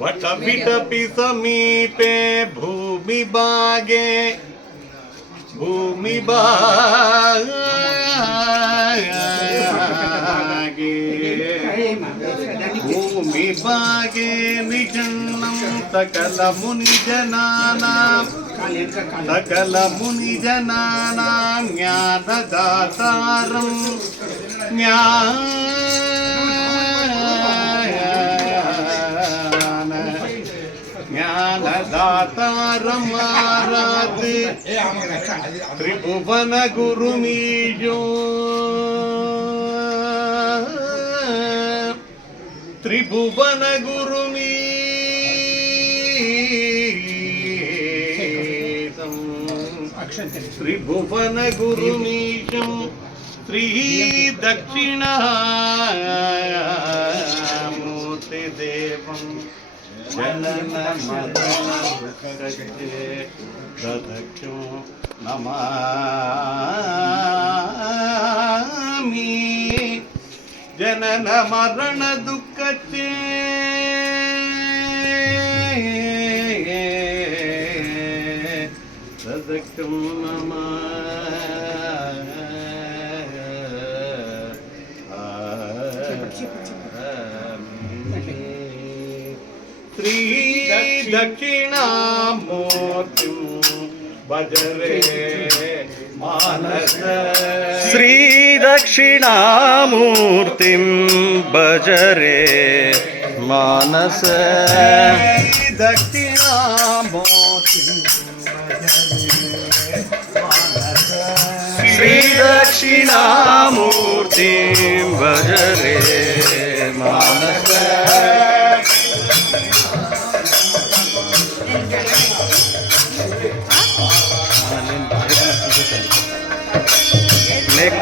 वटपिटपि समीपे भूमिभागे भूमिभागे निजन्नं सकलमुनिजनानां ज्ञानदातारं ज्ञानदातारमाराध त्रिभुवन गुरुमीजो त्रिभुवन गुरुमीशं त्रिभुवन गुरुमीशं श्री दक्षिणामूर्तिदेवं जनन ददक्षो नमामि जनन मरण दुःखते ददक्षो श्री दक्षिणामूर्तिं भजरे मानस श्री दक्षिणामूर्तिं भजरे मानस दक्षिणामूर्तिं श्री दक्षिणामूर्तिं भजरे मानस लेख